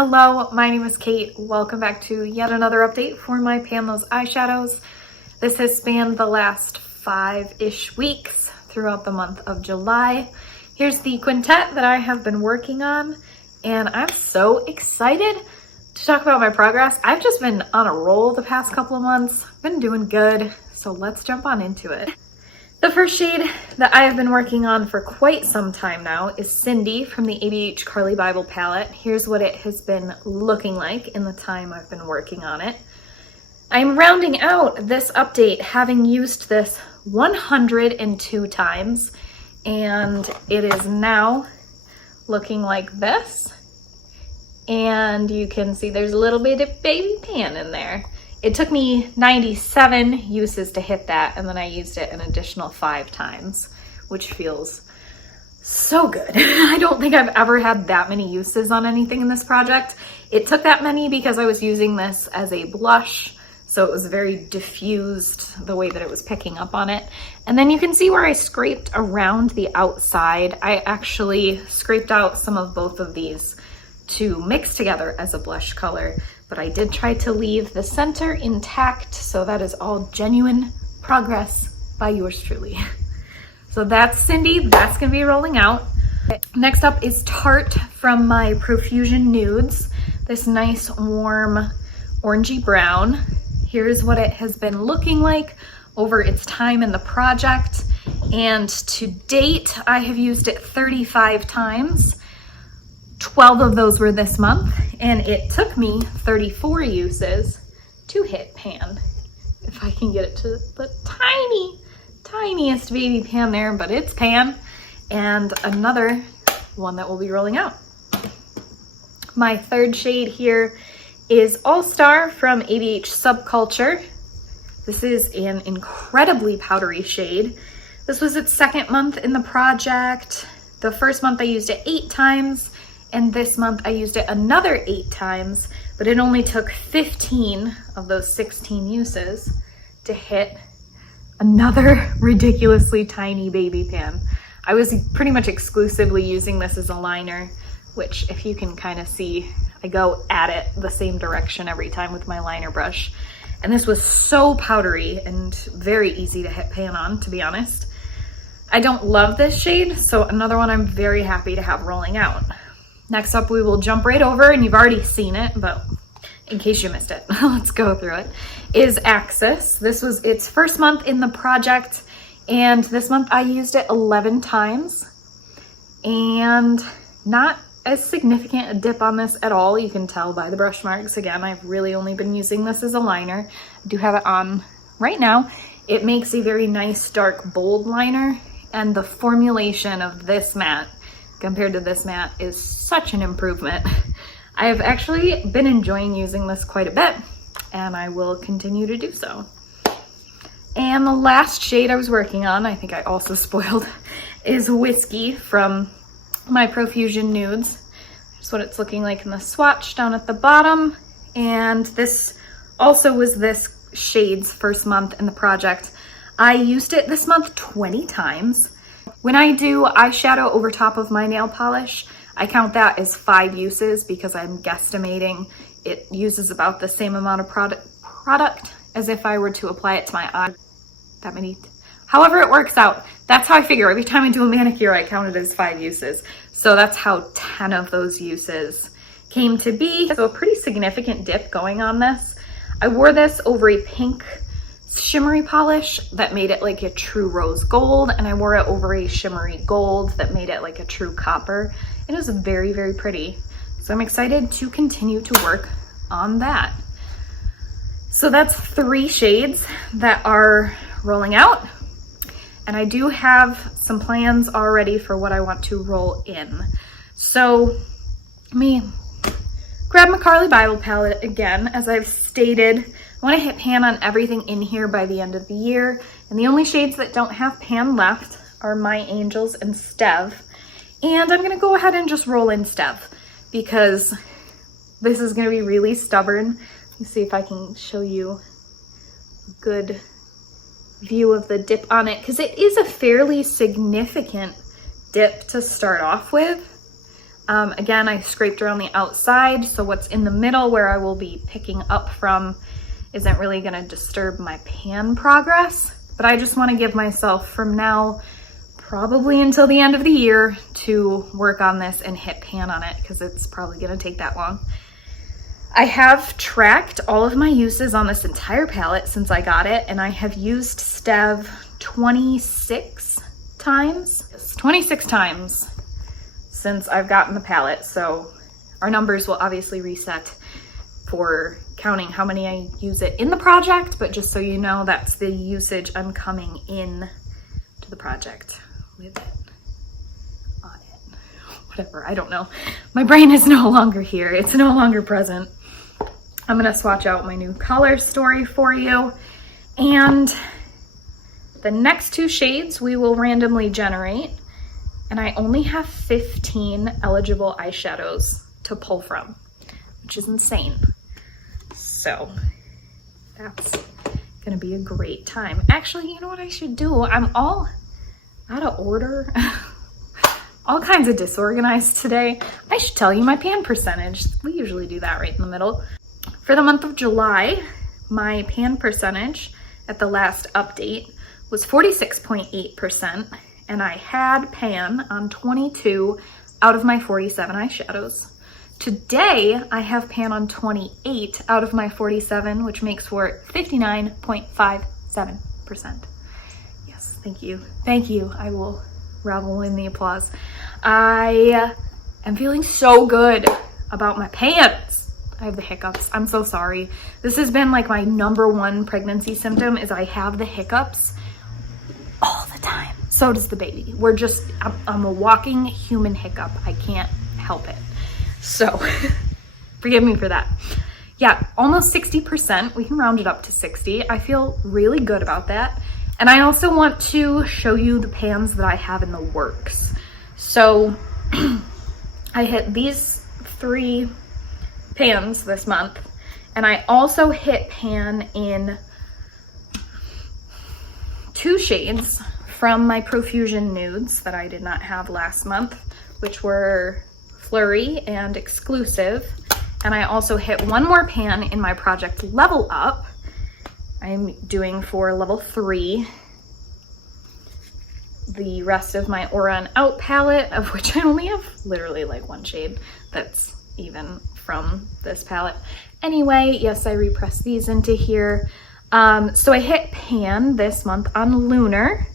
Hello, my name is Kate. Welcome back to yet another update for my Pan Those Eyeshadows. This has spanned the last 5-ish weeks throughout the month of July. Here's the quintet that I have been working on, and I'm so excited to talk about my progress. I've just been on a roll the past couple of months. Been doing good, so let's jump on into it. The first shade that I have been working on for quite some time now is Cindy from the ABH Carly Bible palette. Here's what it has been looking like in the time I've been working on it. I'm rounding out this update having used this 102 times, and it is now looking like this. And you can see there's a little bit of baby pan in there. It took me 97 uses to hit that, and then I used it an additional 5 times, which feels so good. I don't think I've ever had that many uses on anything in this project. It took that many because I was using this as a blush, so it was very diffused the way that it was picking up on it. And then you can see where I scraped around the outside. I actually scraped out some of both of these to mix together as a blush color, but I did try to leave the center intact, so that is all genuine progress by yours truly. So that's Cindy, that's gonna be rolling out. Next up is Tarte from my Profusion Nudes, this nice warm orangey brown. Here's what it has been looking like over its time in the project, and to date I have used it 35 times. 12 of those were this month, and it took me 34 uses to hit pan. If I can get it to the tiniest baby pan there, but it's pan. And another one that will be rolling out. My third shade here is All Star from ABH Subculture. This is an incredibly powdery shade. This was its second month in the project. The first month I used it 8 times, and this month I used it another 8 times, but it only took 15 of those 16 uses to hit another ridiculously tiny baby pan. I was pretty much exclusively using this as a liner, which if you can kind of see, I go at it the same direction every time with my liner brush. And this was so powdery and very easy to hit pan on, to be honest. I don't love this shade, so another one I'm very happy to have rolling out. Next up, we will jump right over, and you've already seen it, but in case you missed it, let's go through it, is Axis. This was its first month in the project, and this month I used it 11 times, and not as significant a dip on this at all. You can tell by the brush marks. Again, I've really only been using this as a liner. I do have it on right now. It makes a very nice dark bold liner, and the formulation of this matte compared to this matte is such an improvement. I have actually been enjoying using this quite a bit, and I will continue to do so. And the last shade I was working on, I think I also spoiled, is Whiskey from my Profusion Nudes. Here's what it's looking like in the swatch down at the bottom. And this also was this shade's first month in the project. I used it this month 20 times. When I do eyeshadow over top of my nail polish, I count that as 5 uses because I'm guesstimating it uses about the same amount of product as if I were to apply it to my eye. That many. However it works out. That's how I figure. Every time I do a manicure, I count it as 5 uses. So that's how 10 of those uses came to be. So a pretty significant dip going on this. I wore this over a pink shimmery polish that made it like a true rose gold, and I wore it over a shimmery gold that made it like a true copper. It was very, very pretty. So I'm excited to continue to work on that. So that's 3 shades that are rolling out, and I do have some plans already for what I want to roll in. So let me grab my Carly Bible palette again. As I've stated, I want to hit pan on everything in here by the end of the year, and the only shades that don't have pan left are My Angels and Stev. And I'm going to go ahead and just roll in Stev because this is going to be really stubborn. Let me see if I can show you a good view of the dip on it, because it is a fairly significant dip to start off with. Again, I scraped around the outside, so what's in the middle where I will be picking up from isn't really gonna disturb my pan progress, but I just wanna give myself from now, probably until the end of the year, to work on this and hit pan on it, because it's probably gonna take that long. I have tracked all of my uses on this entire palette since I got it, and I have used Stev 26 times. Yes, 26 times since I've gotten the palette, so our numbers will obviously reset for counting how many I use it in the project, but just so you know, that's the usage I'm coming in to the project with it, on it, whatever, I don't know. My brain is no longer here, it's no longer present. I'm gonna swatch out my new color story for you, and the next two shades we will randomly generate, and I only have 15 eligible eyeshadows to pull from, which is insane. So that's gonna be a great time. Actually, you know what I should do? I'm all out of order, all kinds of disorganized today. I should tell you my pan percentage. We usually do that right in the middle. For the month of July, my pan percentage at the last update was 46.8%, and I had pan on 22 out of my 47 eyeshadows. Today, I have pan on 28 out of my 47, which makes for 59.57%. Yes, thank you. Thank you. I will revel in the applause. I am feeling so good about my pans. I have the hiccups. I'm so sorry. This has been like my #1 pregnancy symptom, is I have the hiccups all the time. So does the baby. I'm a walking human hiccup. I can't help it. So forgive me for that. Yeah, almost 60%. We can round it up to 60. I feel really good about that. And I also want to show you the pans that I have in the works. So I hit these 3 pans this month, and I also hit pan in 2 shades from my Profusion nudes that I did not have last month, which were Flurry and Exclusive. And I also hit 1 more pan in my project Level Up. I'm doing for level 3 the rest of my Aura and Out palette, of which I only have literally like 1 shade that's even from this palette. Anyway, yes, I repressed these into here. So I hit pan this month on Lunar.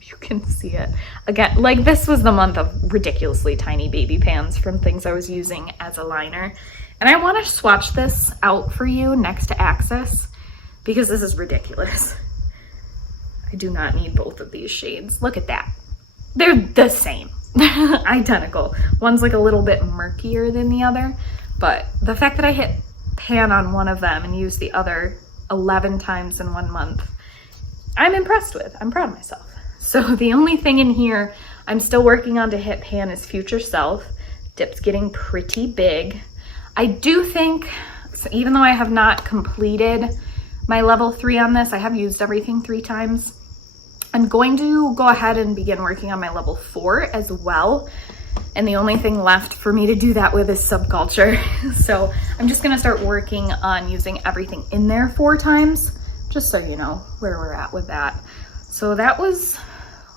You can see it. Again, like this was the month of ridiculously tiny baby pans from things I was using as a liner. And I want to swatch this out for you next to Axis because this is ridiculous. I do not need both of these shades. Look at that. They're the same. Identical. One's like a little bit murkier than the other, but the fact that I hit pan on one of them and used the other 11 times in 1 month, I'm impressed with. I'm proud of myself. So the only thing in here I'm still working on to hit pan is Future Self. Dip's getting pretty big. I do think, so even though I have not completed my level 3 on this, I have used everything 3 times. I'm going to go ahead and begin working on my level 4 as well. And the only thing left for me to do that with is Subculture. So I'm just gonna start working on using everything in there 4 times, just so you know where we're at with that. So that was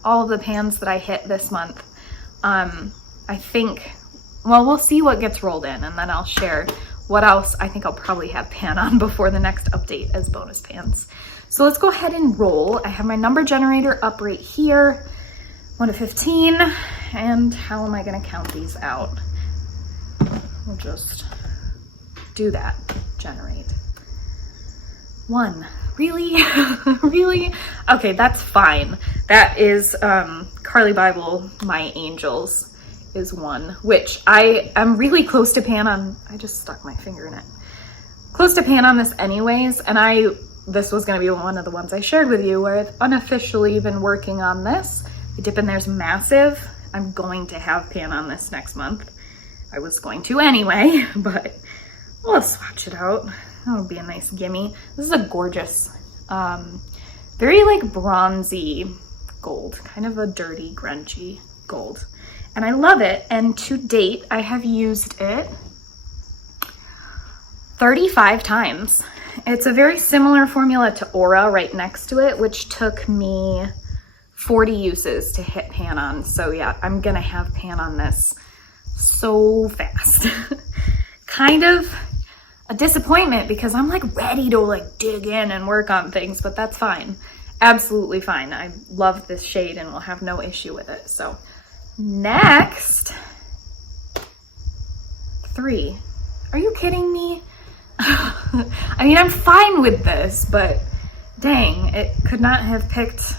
all of the pans that I hit this month. I think, well, we'll see what gets rolled in, and then I'll share what else I think I'll probably have pan on before the next update as bonus pans. So let's go ahead and roll. I have my number generator up right here, 1 to 15, and how am I gonna count these out? We'll just do that, generate. 1, really? Really? Okay, that's fine. That is Carly Bible, My Angels is 1, which I am really close to pan on. I just stuck my finger in it. Close to pan on this anyways, and this was gonna be one of the ones I shared with you where I've unofficially been working on this. The dip in there's massive. I'm going to have pan on this next month. I was going to anyway, but we'll swatch it out. That'll be a nice gimme. This is a gorgeous, very like bronzy gold, kind of a dirty, grungy gold. and I love it. And to date, I have used it 35 times. It's a very similar formula to Aura right next to it, which took me 40 uses to hit pan on. So yeah, I'm gonna have pan on this so fast. Kind of a disappointment because I'm like ready to like dig in and work on things, but that's fine. Absolutely fine. I love this shade and will have no issue with it. So next, 3. Are you kidding me? I mean, I'm fine with this, but dang, it could not have picked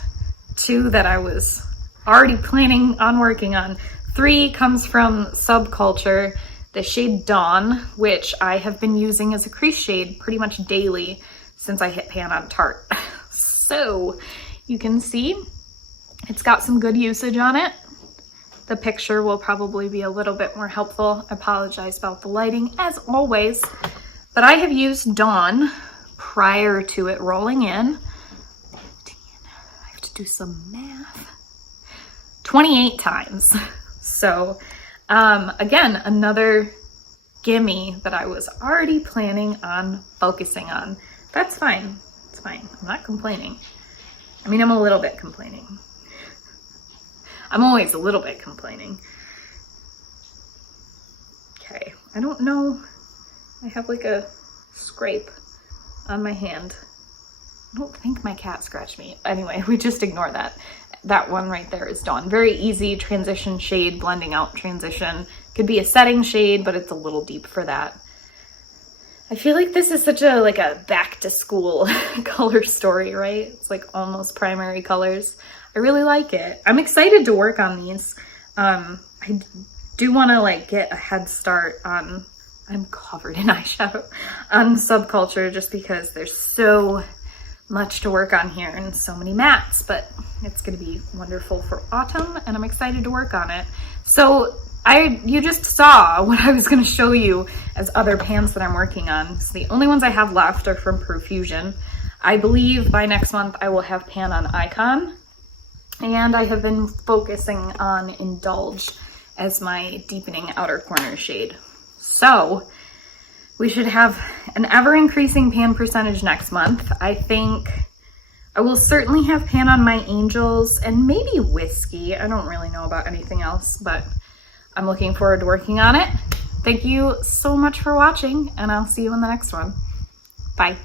2 that I was already planning on working on. 3 comes from Subculture, the shade Dawn, which I have been using as a crease shade pretty much daily since I hit pan on Tarte. So you can see it's got some good usage on it. The picture will probably be a little bit more helpful. I apologize about the lighting as always, but I have used Dawn prior to it rolling in. I have to do some math. 28 times. So again, another gimme that I was already planning on focusing on. That's fine. It's fine. I'm not complaining. I mean, I'm a little bit complaining. I'm always a little bit complaining. Okay, I don't know. I have like a scrape on my hand. I don't think my cat scratched me. Anyway, we just ignore that. That one right there is Dawn. Very easy transition shade, blending out transition. Could be a setting shade, but it's a little deep for that. I feel like this is such a like a back to school color story, right? It's like almost primary colors. I really like it. I'm excited to work on these. I do want to like get a head start on, I'm covered in eyeshadow, on Subculture just because there's so much to work on here and so many mattes, but it's going to be wonderful for autumn and I'm excited to work on it. So you just saw what I was going to show you as other pans that I'm working on. So the only ones I have left are from Profusion. I believe by next month I will have pan on Icon, and I have been focusing on Indulge as my deepening outer corner shade. So we should have an ever increasing pan percentage next month. I think I will certainly have pan on my Angels and maybe Whiskey. I don't really know about anything else, but I'm looking forward to working on it. Thank you so much for watching, and I'll see you in the next one. Bye.